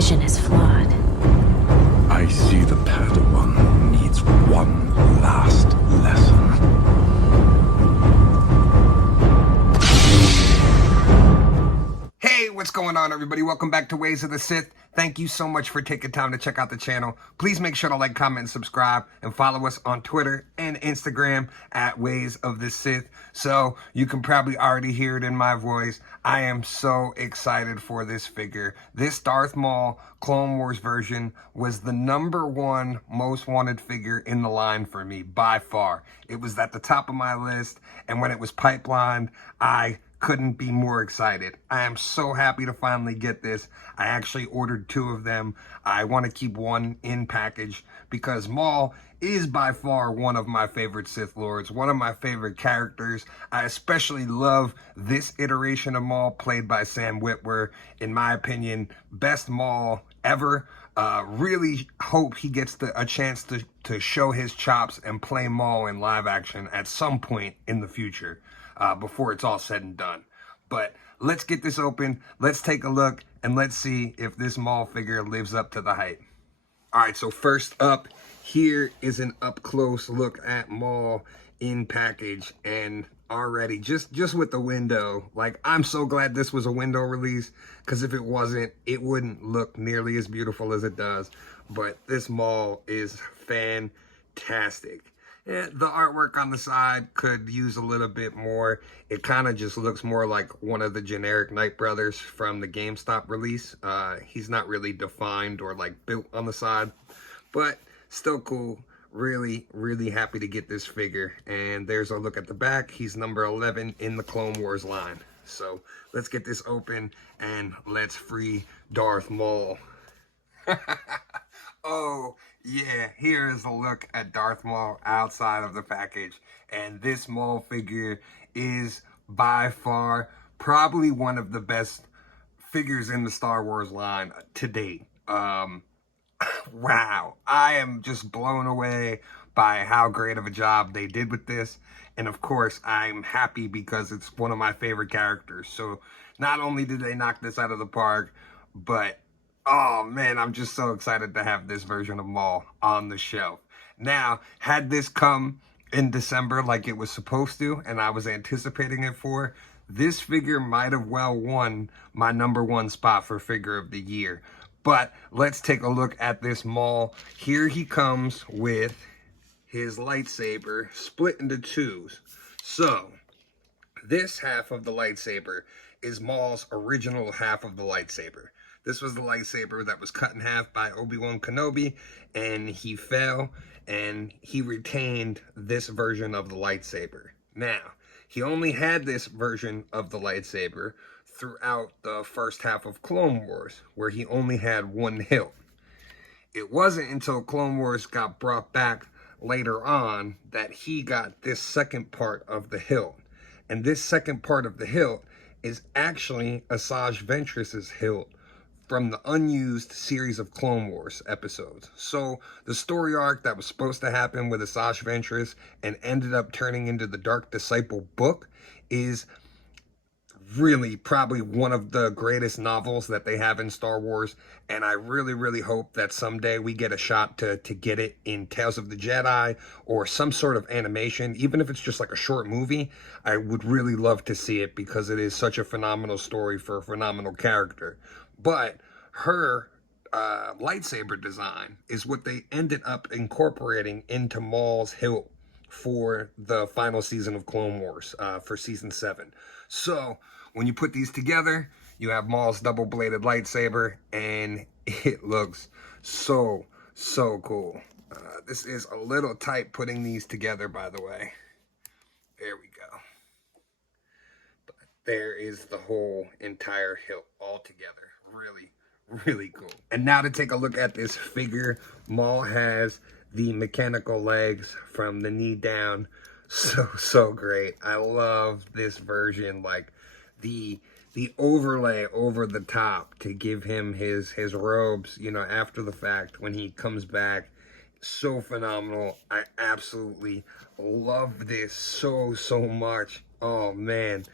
vision is flawed. I see the Padawan needs one last lesson. Hey, what's going on, everybody? Welcome back to Ways of the Sith. Thank you so much for taking time to check out the channel. Please make sure to like, comment, and subscribe, and follow us on Twitter and Instagram at Ways of the Sith. So you can probably already hear it in my voice. I am so excited for this figure. This Darth Maul Clone Wars version was the #1 most wanted figure in the line for me by far. It was at the top of my list, and when it was pipelined, I couldn't be more excited. I am so happy to finally get this. I actually ordered 2 of them. I want to keep one in package because Maul is by far one of my favorite Sith Lords, one of my favorite characters. I especially love this iteration of Maul played by Sam Witwer. In my opinion, best Maul ever. Really hope he gets a chance to show his chops and play Maul in live action at some point in the future. Before it's all said and done. But let's get this open, let's take a look, and let's see if this Maul figure lives up to the hype. Alright, so first up, here is an up-close look at Maul in package, and already, just with the window, like, I'm so glad this was a window release, because if it wasn't, it wouldn't look nearly as beautiful as it does. But this Maul is fantastic. Yeah, the artwork on the side could use a little bit more. It kind of just looks more like one of the generic Knight Brothers from the GameStop release. He's not really defined or like built on the side, but still cool. Really, really happy to get this figure. And there's a look at the back. He's number 11 in the Clone Wars line. So let's get this open and let's free Darth Maul. Oh, yeah, here is a look at Darth Maul outside of the package. And this Maul figure is by far probably one of the best figures in the Star Wars line to date. Wow, I am just blown away by how great of a job they did with this. And of course, I'm happy because it's one of my favorite characters. So not only did they knock this out of the park, but oh man, I'm just so excited to have this version of Maul on the shelf. Now, had this come in December like it was supposed to, and I was anticipating it for, this figure might have well won my #1 spot for figure of the year. But let's take a look at this Maul. Here he comes with his lightsaber split into 2s. So, this half of the lightsaber is Maul's original half of the lightsaber. This was the lightsaber that was cut in half by Obi-Wan Kenobi, and he fell, and he retained this version of the lightsaber. Now, he only had this version of the lightsaber throughout the first half of Clone Wars, where he only had one hilt. It wasn't until Clone Wars got brought back later on that he got this second part of the hilt. And this second part of the hilt is actually Asajj Ventress's hilt from the unused series of Clone Wars episodes. So the story arc that was supposed to happen with Asajj Ventress and ended up turning into the Dark Disciple book is really probably one of the greatest novels that they have in Star Wars. And I really, really hope that someday we get a shot to get it in Tales of the Jedi or some sort of animation. Even if it's just like a short movie, I would really love to see it because it is such a phenomenal story for a phenomenal character. But her lightsaber design is what they ended up incorporating into Maul's hilt for the final season of Clone Wars, for season 7. So when you put these together, you have Maul's double-bladed lightsaber, and it looks so cool. This is a little tight putting these together, by the way. There we go. But there is the whole entire hilt all together. Really cool. And now to take a look at this figure, Maul has the mechanical legs from the knee down. So great. I love this version, like the overlay over the top to give him his robes, you know, after the fact when he comes back. So phenomenal. I absolutely love this so much. Oh man.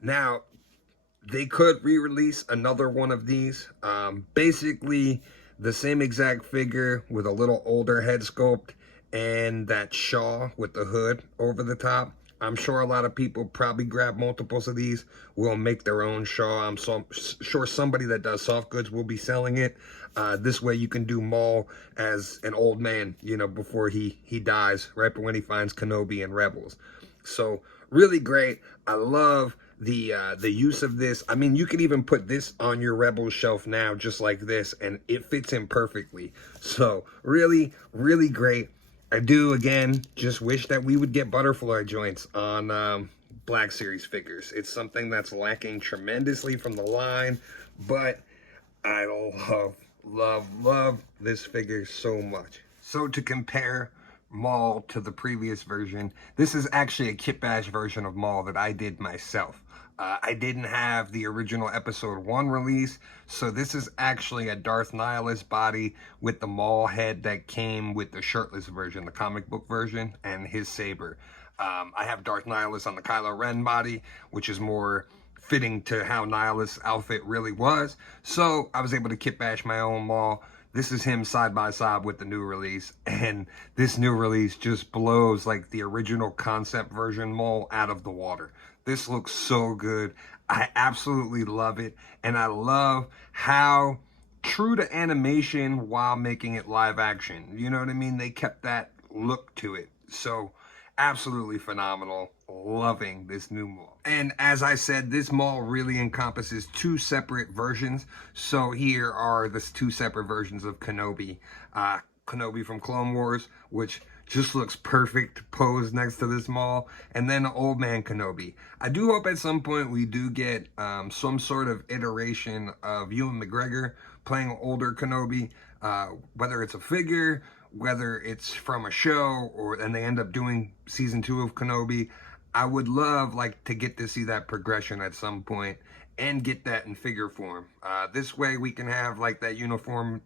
Now, They could re-release another one of these. Basically, the same exact figure with a little older head sculpt and that shawl with the hood over the top. I'm sure a lot of people probably grab multiples of these, will make their own shawl. I'm sure somebody that does soft goods will be selling it. This way you can do Maul as an old man, you know, before he dies, right when he finds Kenobi and Rebels. So really great. I love the use of this. I mean, you could even put this on your Rebels shelf now, just like this, and it fits in perfectly. So really, really great. I do, again, just wish that we would get butterfly joints on Black Series figures. It's something that's lacking tremendously from the line, but I love this figure so much. So to compare Maul to the previous version, this is actually a kit bash version of Maul that I did myself. I didn't have the original episode 1 release, so this is actually a Darth Nihilus body with the Maul head that came with the shirtless version, the comic book version, and his saber. I have Darth Nihilus on the Kylo Ren body, which is more fitting to how Nihilus' outfit really was. So I was able to kit bash my own Maul. This is him side by side with the new release, and this new release just blows like the original concept version Maul out of the water. This looks so good. I absolutely love it, and I love how true to animation while making it live action. You know what I mean? They kept that look to it. So absolutely phenomenal. Loving this new Maul. And as I said, this Maul really encompasses 2 separate versions. So here are the 2 separate versions of Kenobi. Kenobi from Clone Wars, which just looks perfect posed next to this Maul, and then Old Man Kenobi. I do hope at some point we do get some sort of iteration of Ewan McGregor playing older Kenobi, whether it's a figure, whether it's from a show, or and they end up doing season 2 of Kenobi. I would love to get to see that progression at some point and get that in figure form. This way we can have that uniform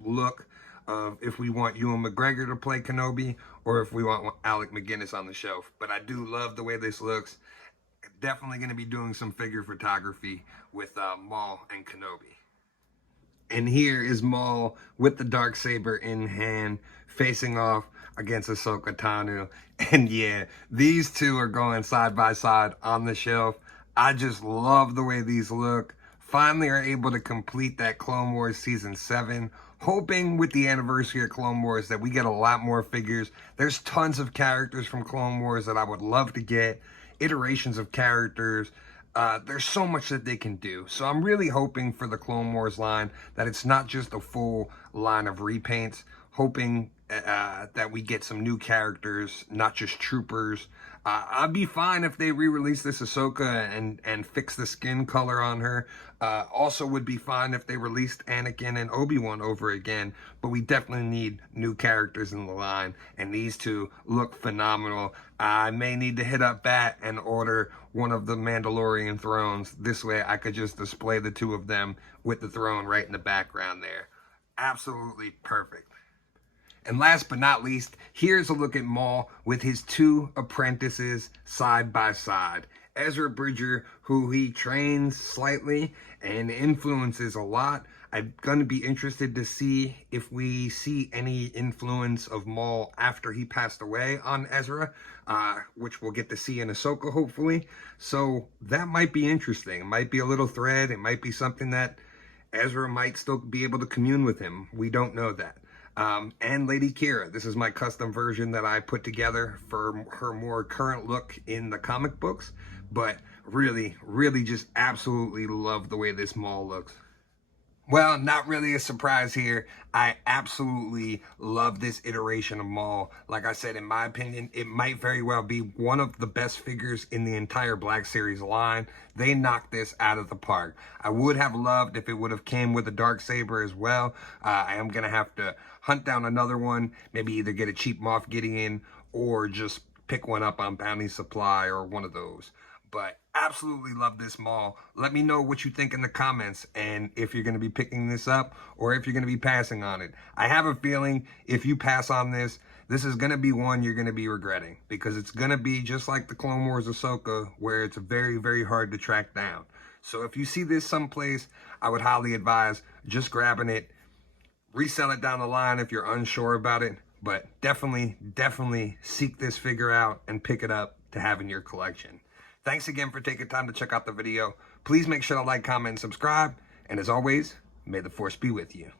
look of if we want Ewan McGregor to play Kenobi or if we want Alec McGuinness on the shelf. But I do love the way this looks. Definitely going to be doing some figure photography with Maul and Kenobi. And here is Maul with the Darksaber in hand, facing off against Ahsoka Tano. And yeah, these two are going side by side on the shelf. I just love the way these look. Finally are able to complete that Clone Wars Season 7. Hoping with the anniversary of Clone Wars that we get a lot more figures. There's tons of characters from Clone Wars that I would love to get. Iterations of characters. There's so much that they can do. So I'm really hoping for the Clone Wars line that it's not just a full line of repaints. Hoping that we get some new characters, not just troopers. I'd be fine if they re-release this Ahsoka and fix the skin color on her. Also would be fine if they released Anakin and Obi-Wan over again, but we definitely need new characters in the line, and these two look phenomenal. I may need to hit up Bat and order one of the Mandalorian thrones. This way I could just display the 2 of them with the throne right in the background there. Absolutely perfect. And last but not least, here's a look at Maul with his 2 apprentices side by side. Ezra Bridger, who he trains slightly and influences a lot. I'm going to be interested to see if we see any influence of Maul after he passed away on Ezra, which we'll get to see in Ahsoka, hopefully. So that might be interesting. It might be a little thread. It might be something that Ezra might still be able to commune with him. We don't know that. And Lady Kira. This is my custom version that I put together for her more current look in the comic books. But really, really just absolutely love the way this Maul looks. Well, not really a surprise here. I absolutely love this iteration of Maul. Like I said, in my opinion, it might very well be one of the best figures in the entire Black Series line. They knocked this out of the park. I would have loved if it would have came with a Darksaber as well. I am going to have to hunt down another one, maybe either get a cheap Moff Gideon or just pick one up on Bounty Supply or one of those. But absolutely love this Maul. Let me know what you think in the comments and if you're going to be picking this up or if you're going to be passing on it. I have a feeling if you pass on this, this is going to be one you're going to be regretting, because it's going to be just like the Clone Wars Ahsoka, where it's very, very hard to track down. So if you see this someplace, I would highly advise just grabbing it, resell it down the line if you're unsure about it, but definitely seek this figure out and pick it up to have in your collection. Thanks again for taking time to check out the video. Please make sure to like, comment, and subscribe. And as always, may the Force be with you.